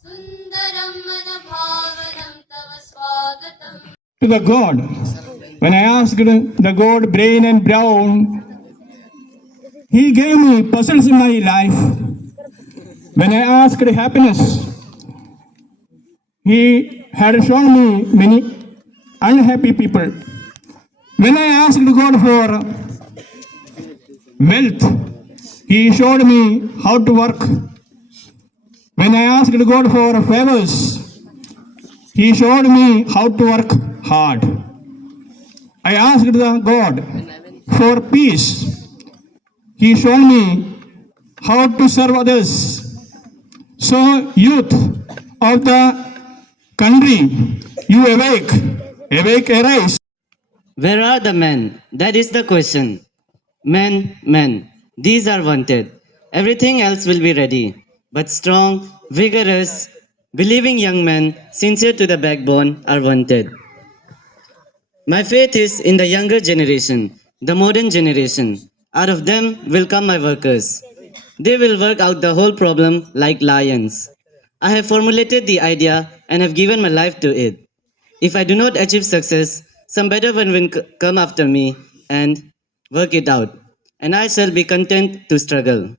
सुन्दरं मनभावनं तव स्वागतम्. To the God. When I asked the God brain and brown, He gave me puzzles in my life. When I asked happiness, He had shown me many unhappy people. When I asked God for wealth, He showed me how to work. When I asked God for favors, He showed me how to work hard. I asked the God for peace. He showed me how to serve others. So, youth of the country, you awake, arise. Where are the men? That is the question. Men, men, these are wanted. Everything else will be ready. But strong, vigorous, believing young men, sincere to the backbone, are wanted. My faith is in the younger generation, the modern generation. Out of them will come my workers. They will work out the whole problem like lions. I have formulated the idea and have given my life to it. If I do not achieve success, some better one will come after me and work it out, and I shall be content to struggle.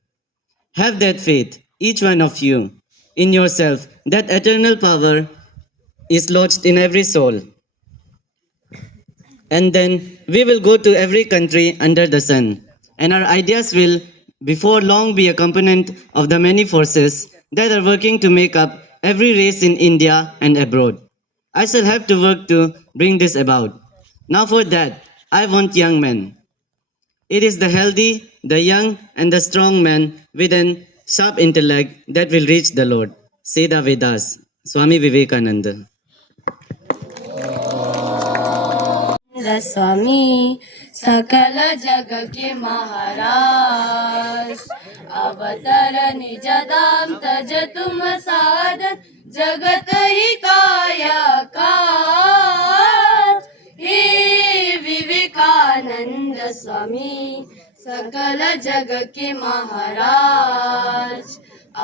Have that faith, each one of you, in yourself, that eternal power is lodged in every soul. And then we will go to every country under the sun, and our ideas will, before long, be a component of the many forces that are working to make up every race in India and abroad. I shall have to work to bring this about. Now, for that, I want young men. It is the healthy, the young, and the strong men with an sharp intellect that will reach the Lord. Say the Vedas. Swami Vivekananda. स्वामी सकल जग के महाराज अवतर निज दाम तज तुम साधन जगत ही काया काज हे विवेकानंद स्वामी सकल जग के महाराज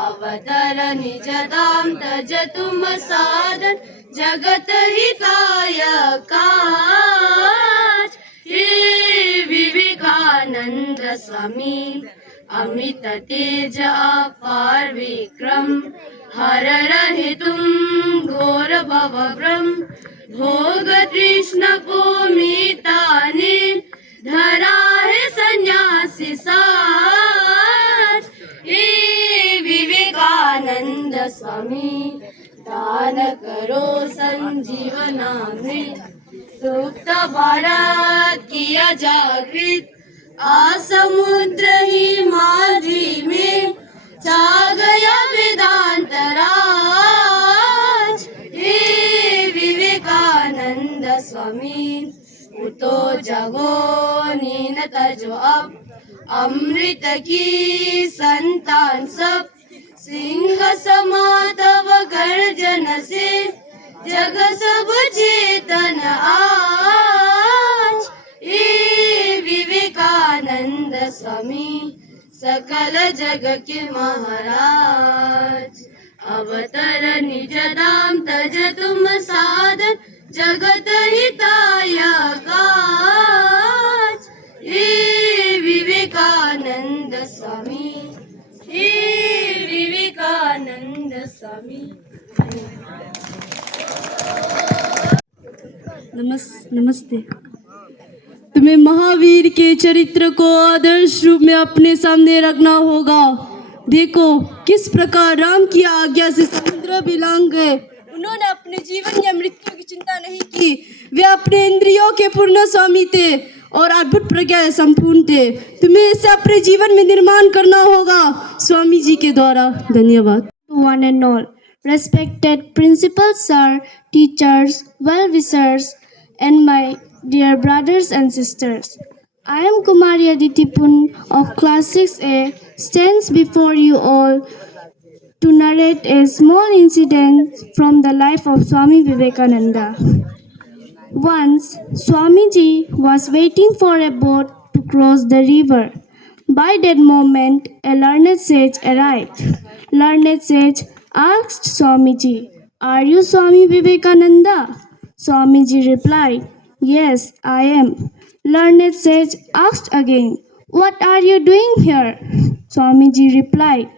अवतर निज दाम तज तुम साधन जगत हिताय काज हे विवेकानंद स्वामी अमित तेज अपार विक्रम हर रहे तुम घोर भव भ्रम भोग तृष्ण को मिटाने धरा है सन्यासी साज हे विवेकानंद स्वामी दान करो संजीवनामृत सुप्त भारत किया जागृत आसमुद्र ही माधवी में छा गया वेदांत राज हे विवेकानंद स्वामी उतो जगो नीन तजो अब अमृत की संतान सब सिंह समातव गर्जन से जग सब चेतन आज हे विवेकानंद स्वामी सकल जग के महाराज अवतर निज दाम तज तुम साधन जगत हिताय काज हे विवेकानंद स्वामी हे विवेकानंद स्वामी नमस्ते। तुम्हें महावीर के चरित्र को आदर्श रूप में अपने सामने रखना होगा। देखो किस प्रकार राम की आज्ञा से समुद्र भी लांघ गए। उन्होंने अपने जीवन या मृत्यु की चिंता नहीं की। वे अपने इंद्रियों के पूर्ण स्वामी थे और अद्भुत प्रज्ञा संपूर्ण थे। तुम्हें इसे अपने जीवन में निर्माण करना होगा स्वामी जी के द्वारा। धन्यवाद। One and all, respected principals, sir, teachers, well-wishers, and my dear brothers and sisters. I am Kumari Aditi Pun of Class 6A, stands before you all to narrate a small incident from the life of Swami Vivekananda. Once, Swamiji was waiting for a boat to cross the river. By that moment, a learned sage arrived. Learned sage asked Swamiji, "Are you Swami Vivekananda?" Swamiji replied, "Yes, I am." Learned sage asked again, "What are you doing here?" Swamiji replied,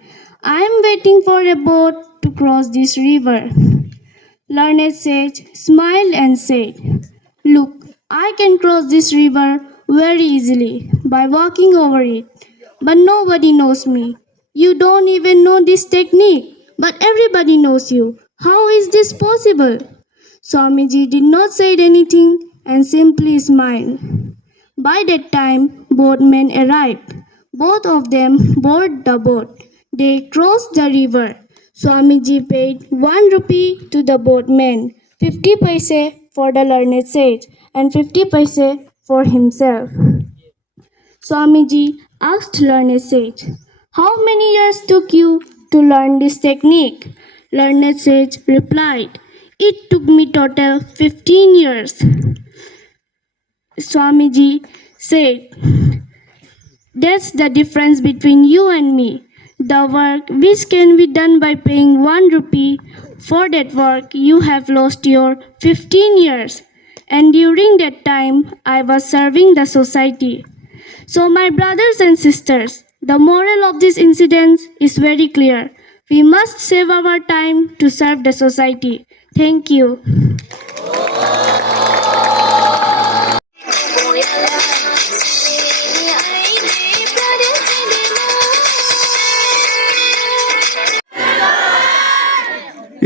"I am waiting for a boat to cross this river." Learned sage smiled and said, "Look, I can cross this river very easily by walking over it. But nobody knows me. You don't even know this technique, but everybody knows you. How is this possible?" Swamiji did not say anything and simply smiled. By that time, boatmen arrived. Both of them boarded the boat. They crossed the river. Swamiji paid 1 rupee to the boatman, 50 paise for the learned sage, and 50 paise for himself. Swamiji asked learned sage, "How many years took you to learn this technique?" Learned sage replied, "It took me total 15 years. Swamiji said, "That's the difference between you and me. The work which can be done by paying 1 rupee, for that work you have lost your 15 years. And during that time, I was serving the society." So, my brothers and sisters, the moral of this incident is very clear. We must save our time to serve the society. Thank you.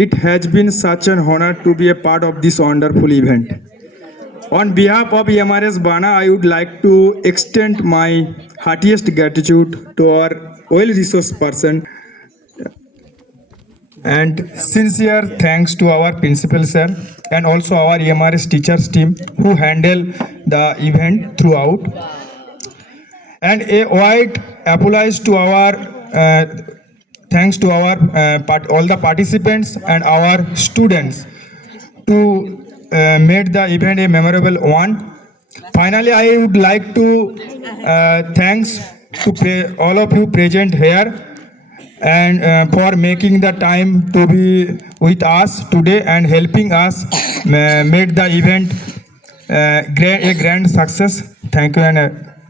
It has been such an honor to be a part of this wonderful event. On behalf of EMRS Bana, I would like to extend my heartiest gratitude to our oil resource person and sincere thanks to our principal sir and also our EMRS teachers team who handle the event throughout. And a wide applause to our thanks to our all the participants and our students to made the event a memorable one. Finally, I would like to thanks to all of you present here and for making the time to be with us today and helping us make the event a grand success. Thank you and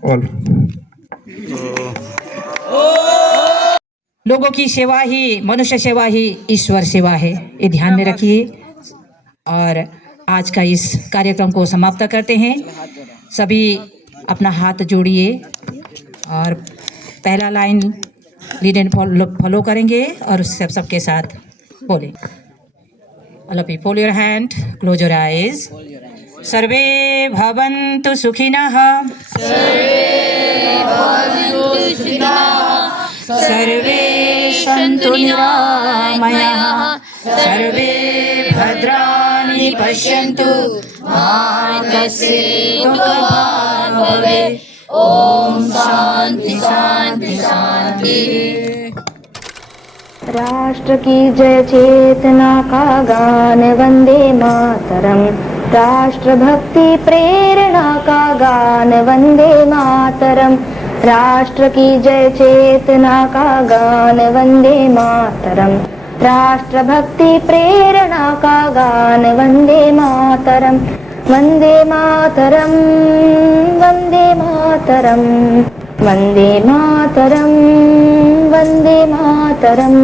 all. लोगों की सेवा ही, मनुष्य सेवा ही ईश्वर सेवा है, ये ध्यान में रखिए। और आज का इस कार्यक्रम को समाप्त करते हैं। सभी अपना हाथ जोड़िए और पहला लाइन लीड एंड फॉलो करेंगे और सबके साथ बोलें। All of you, fold your hand, close your eyes. सर्वे भवन्तु सुखिनः, सर्वे सन्तु निरामयाः, सर्वे भद्राणि पश्यन्तु, मा कश्चित् दुःखभाग् भवेत्। ओम शांति शांति शांति। राष्ट्र की जय चेतना का गान वंदे मातरम, राष्ट्र भक्ति प्रेरणा का गान वंदे मातरम, राष्ट्र की जय चेतना का गान वंदे मातरम, राष्ट्र भक्ति प्रेरणा का गान वंदे मातरम, वंदे मातरम, वंदे मातरम, वंदे मातरम, वंदे मातरम।